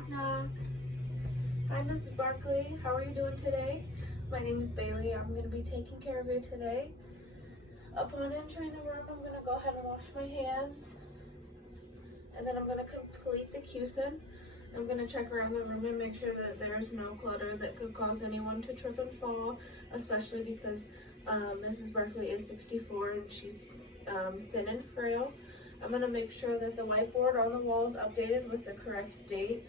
Knock knock. Hi, Mrs. Barkley. How are you doing today? My name is Bailey. I'm going to be taking care of you today. Upon entering the room, I'm going to go ahead and wash my hands. And then I'm going to complete the QSIN. I'm going to check around the room and make sure that there's no clutter that could cause anyone to trip and fall, especially because Mrs. Barkley is 64 and she's thin and frail. I'm going to make sure that the whiteboard on the wall is updated with the correct date,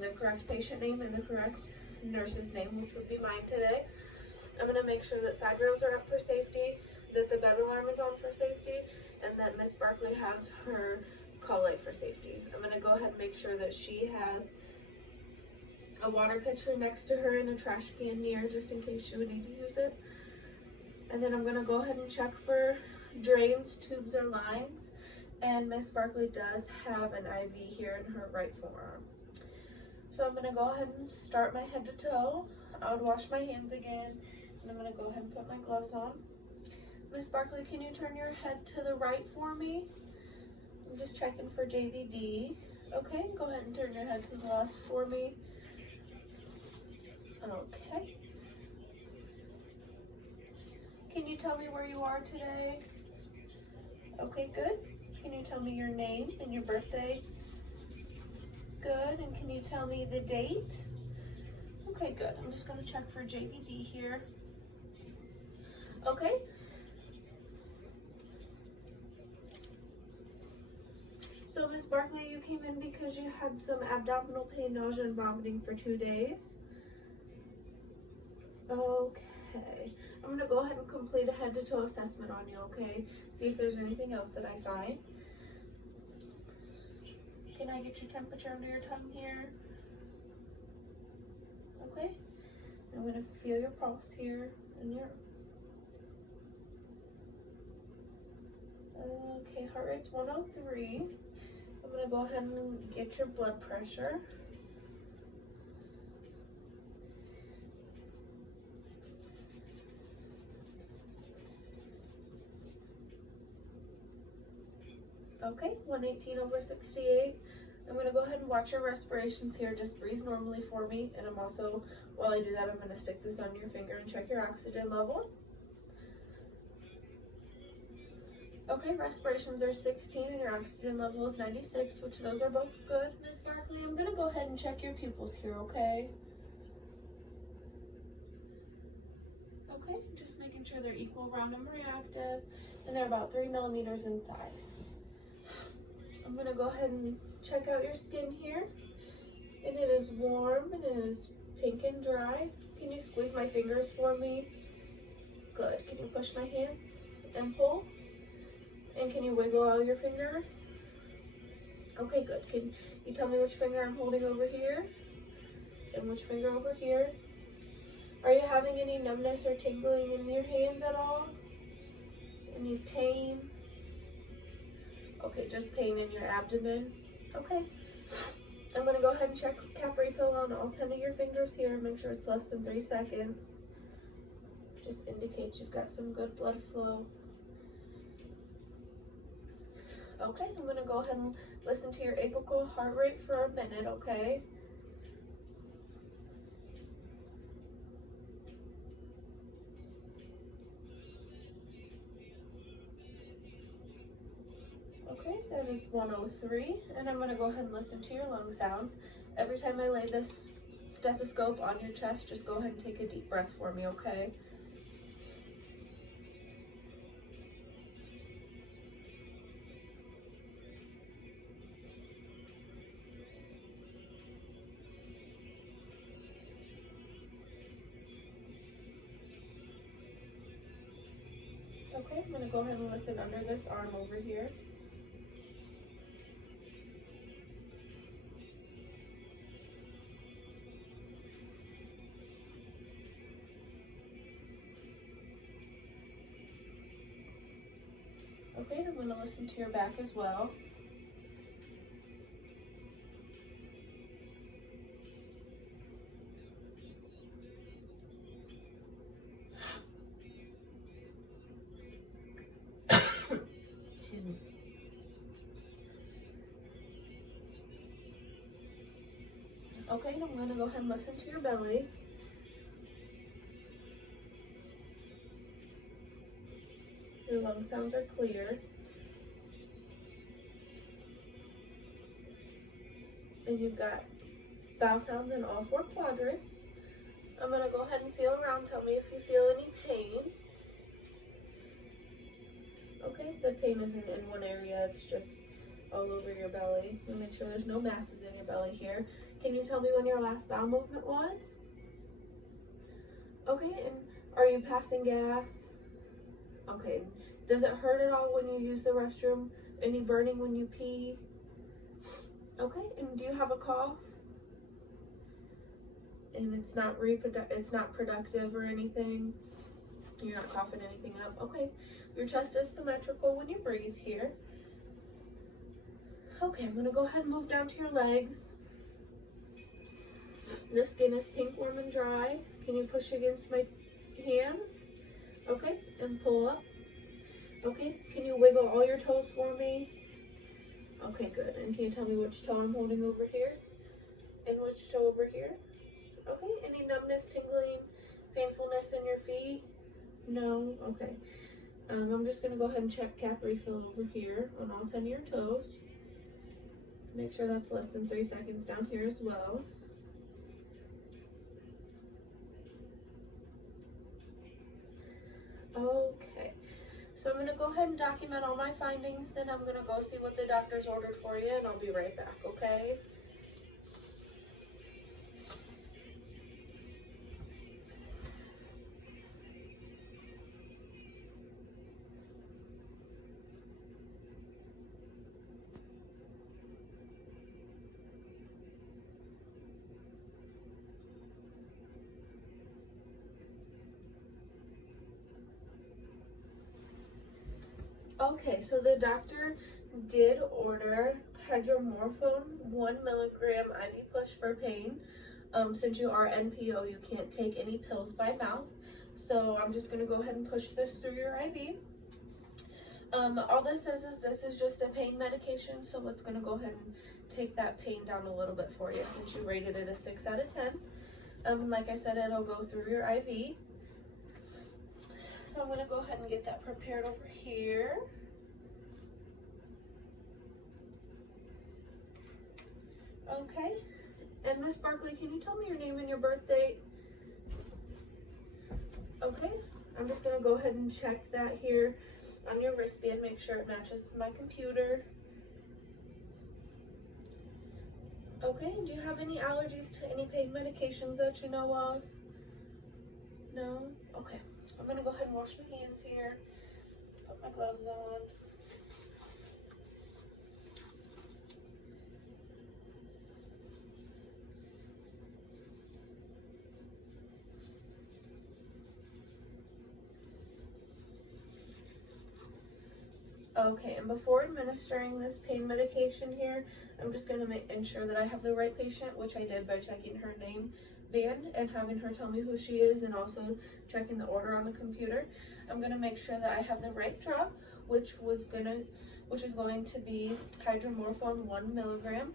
the correct patient name, and the correct nurse's name, which would be mine today. I'm going to make sure that side rails are up for safety, that the bed alarm is on for safety, and that Miss Barkley has her call light for safety. I'm going to go ahead and make sure that she has a water pitcher next to her and a trash can near, just in case she would need to use it. And then I'm going to go ahead and check for drains, tubes, or lines. And Miss Barkley does have an IV here in her right forearm. So I'm going to go ahead and start my head to toe. I would wash my hands again, and I'm going to go ahead and put my gloves on. Miss Barkley, can you turn your head to the right for me? I'm just checking for JVD. Okay, go ahead and turn your head to the left for me. Okay. Can you tell me where you are today? Okay, good. Can you tell me your name and your birthday? Good. And can you tell me the date? Okay, good. I'm just going to check for JVD here. Okay. So, Miss Barkley, you came in because you had some abdominal pain, nausea, and vomiting for 2 days. Okay. I'm going to go ahead and complete a head-to-toe assessment on you, okay? See if there's anything else that I find. Can I get your temperature under your tongue here? Okay. I'm going to feel your pulse here and your... Okay, heart rate's 103. I'm going to go ahead and get your blood pressure. Okay, 118/68. I'm going to go ahead and watch your respirations here. Just breathe normally for me. And I'm also, while I do that, I'm going to stick this on your finger and check your oxygen level. Okay, respirations are 16 and your oxygen level is 96, which those are both good. Ms. Barkley, I'm going to go ahead and check your pupils here, okay? Okay, just making sure they're equal, round, and reactive, and they're about 3 millimeters in size. I'm going to go ahead and check out your skin here, and it is warm and it is pink and dry. Can you squeeze my fingers for me? Good. Can you push my hands and pull? And can you wiggle all your fingers? Okay, good. Can you tell me which finger I'm holding over here and which finger over here? Are you having any numbness or tingling in your hands at all? Any pain? Okay, just pain in your abdomen. Okay. I'm going to go ahead and check cap refill on all 10 of your fingers here. Make sure it's less than 3 seconds. Just indicates you've got some good blood flow. Okay, I'm going to go ahead and listen to your apical heart rate for a minute, okay? Okay, that is 103, and I'm going to go ahead and listen to your lung sounds. Every time I lay this stethoscope on your chest, just go ahead and take a deep breath for me, okay? Okay, I'm going to go ahead and listen under this arm over here. Okay, I'm going to listen to your back as well. Excuse me. Okay, and I'm going to go ahead and listen to your belly. Your lung sounds are clear. And you've got bowel sounds in all 4 quadrants. I'm going to go ahead and feel around. Tell me if you feel any pain. Okay, the pain isn't in one area, it's just all over your belly. We'll make sure there's no masses in your belly here. Can you tell me when your last bowel movement was? Okay, and are you passing gas? Okay, does it hurt at all when you use the restroom? Any burning when you pee? Okay, and do you have a cough? And it's not productive or anything? You're not coughing anything up? Okay, your chest is symmetrical when you breathe here. Okay, I'm gonna go ahead and move down to your legs. The skin is pink, warm, and dry. Can you push against my hands? Okay, and pull up. Okay, can you wiggle all your toes for me? Okay, good. And can you tell me which toe I'm holding over here? And which toe over here? Okay, any numbness, tingling, painfulness in your feet? No? Okay. I'm just going to go ahead and check cap refill over here on all 10 of your toes. Make sure that's less than 3 seconds down here as well. Okay, so I'm going to go ahead and document all my findings, and I'm going to go see what the doctor's ordered for you, and I'll be right back, okay? Okay, so the doctor did order hydromorphone 1 milligram IV push for pain. Since you are NPO, you can't take any pills by mouth. So I'm just going to go ahead and push this through your IV. All this is this is just a pain medication, so it's going to go ahead and take that pain down a little bit for you since you rated it a 6 out of 10. Like I said, it'll go through your IV. So I'm going to go ahead and get that prepared over here. Okay. And Miss Barkley, can you tell me your name and your birth date? Okay. I'm just going to go ahead and check that here on your wristband, make sure it matches my computer. Okay. Do you have any allergies to any pain medications that you know of? No? Okay. I'm going to go ahead and wash my hands here, put my gloves on. Okay, and before administering this pain medication here, I'm just going to ensure that I have the right patient, which I did by checking her name band and having her tell me who she is, and also checking the order on the computer. I'm going to make sure that I have the right drug, which is going to be hydromorphone 1 milligram.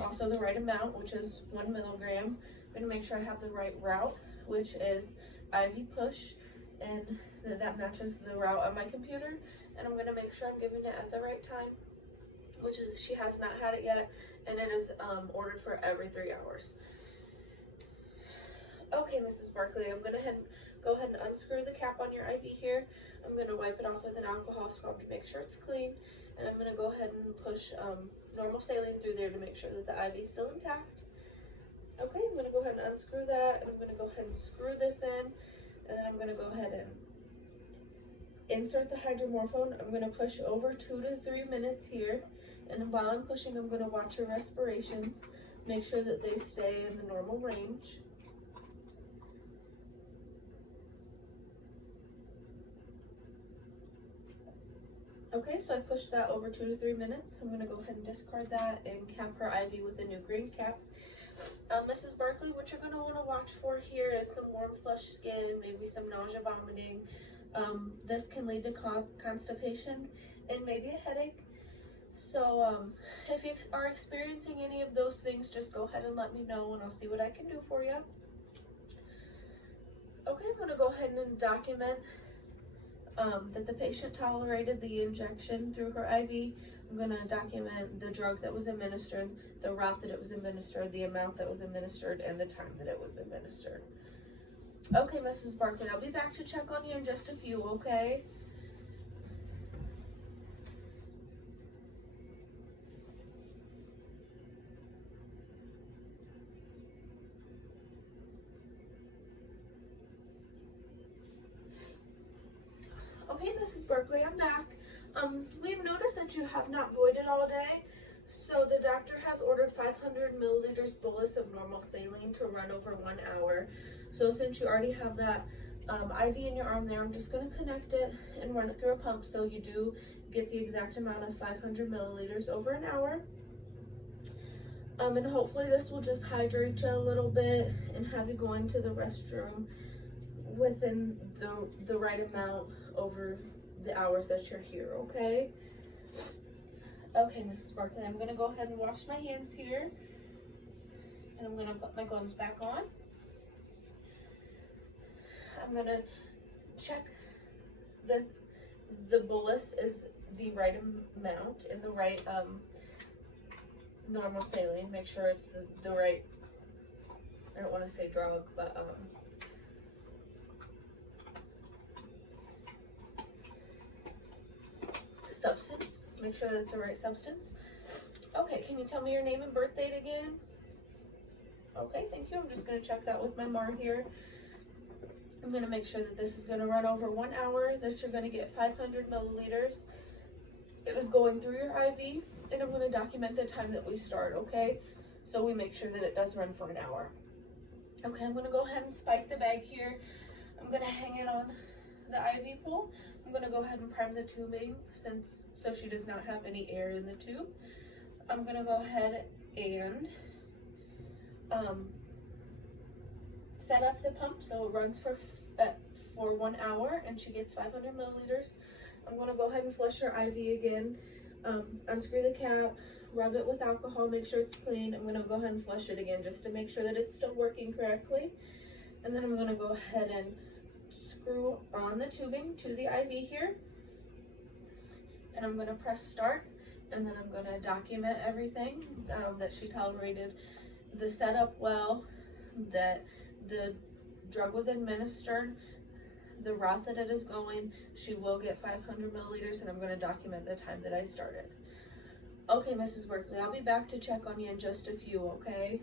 Also the right amount, which is 1 milligram. I'm going to make sure I have the right route, which is IV push, and that matches the route on my computer. And I'm going to make sure I'm giving it at the right time, which is she has not had it yet, and it is ordered for every 3 hours. Okay, Mrs. Barkley, I'm going to go ahead and unscrew the cap on your IV here. I'm going to wipe it off with an alcohol swab to make sure it's clean, and I'm going to go ahead and push normal saline through there to make sure that the IV is still intact. Okay, I'm going to go ahead and unscrew that, and I'm going to go ahead and screw this in, and then I'm going to go ahead and insert the hydromorphone. I'm going to push over 2 to 3 minutes here, and while I'm pushing, I'm going to watch your respirations, make sure that they stay in the normal range. Okay, so I pushed that over 2 to 3 minutes. I'm going to go ahead and discard that and cap her IV with a new green cap. Mrs. Barkley, what you're going to want to watch for here is some warm, flushed skin, maybe some nausea, vomiting. This can lead to constipation and maybe a headache. So if you are experiencing any of those things, just go ahead and let me know and I'll see what I can do for you. Okay, I'm going to go ahead and document that the patient tolerated the injection through her IV. I'm going to document the drug that was administered, the route that it was administered, the amount that was administered, and the time that it was administered. Okay, Mrs. Barkley, I'll be back to check on you in just a few, okay? Okay, Mrs. Barkley, I'm back. We've noticed that you have not voided all day, so the doctor has ordered 500 milliliters bolus of normal saline to run over 1 hour. So since you already have that IV in your arm there, I'm just going to connect it and run it through a pump so you do get the exact amount of 500 milliliters over an hour. And hopefully this will just hydrate you a little bit and have you go into the restroom within the right amount over the hours that you're here, okay? Okay, Mrs. Barkley, I'm gonna go ahead and wash my hands here. And I'm gonna put my gloves back on. I'm gonna check the bolus is the right amount and the right normal saline. Make sure it's the right, I don't want to say drug, but substance. Make sure that's the right substance. Okay, can you tell me your name and birth date again? Okay, thank you. I'm just going to check that with my MAR here. I'm going to make sure that this is going to run over 1 hour, that you're going to get 500 milliliters. It is going through your IV, and I'm going to document the time that we start, okay? So we make sure that it does run for an hour. Okay, I'm going to go ahead and spike the bag here. I'm going to hang it on the IV pole. I'm going to go ahead and prime the tubing so she does not have any air in the tube. I'm going to go ahead and set up the pump so it runs for 1 hour and she gets 500 milliliters. I'm going to go ahead and flush her IV again. Unscrew the cap, rub it with alcohol, make sure it's clean. I'm going to go ahead and flush it again just to make sure that it's still working correctly. And then I'm going to go ahead and screw on the tubing to the IV here. And I'm going to press start. And then I'm going to document everything, that she tolerated the setup well, that the drug was administered, the route that it is going. She will get 500 milliliters, and I'm going to document the time that I started. Okay, Mrs. Barkley, I'll be back to check on you in just a few, okay?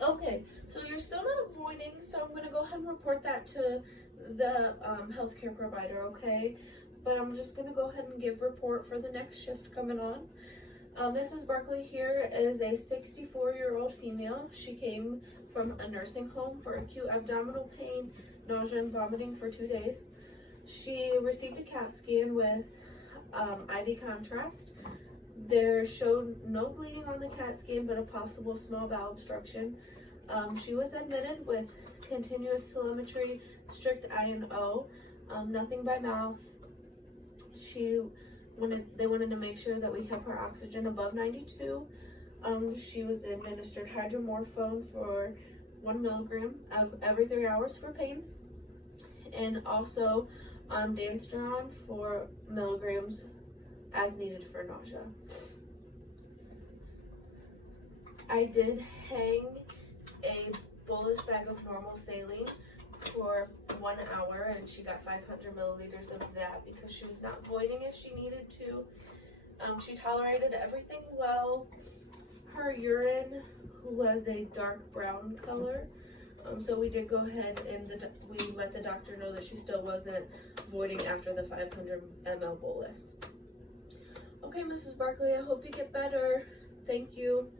Okay, so you're still not avoiding, so I'm going to go ahead and report that to the healthcare provider, okay? But I'm just going to go ahead and give report for the next shift coming on. Mrs. Barkley here is a 64-year-old female. She came from a nursing home for acute abdominal pain, nausea, and vomiting for 2 days. She received a CAT scan with IV contrast. There showed no bleeding on the CAT scan, but a possible small bowel obstruction. She was admitted with continuous telemetry, strict I&O, nothing by mouth. They wanted to make sure that we kept her oxygen above 92. She was administered hydromorphone for 1 milligram every 3 hours for pain, and also dancestrone 4 milligrams as needed for nausea. I did hang a bolus bag of normal saline for 1 hour, and she got 500 milliliters of that because she was not voiding as she needed to. She tolerated everything well. Her urine was a dark brown color, so we did go ahead and we let the doctor know that she still wasn't voiding after the 500 ml bolus. Okay, Mrs. Barkley, I hope you get better. Thank you.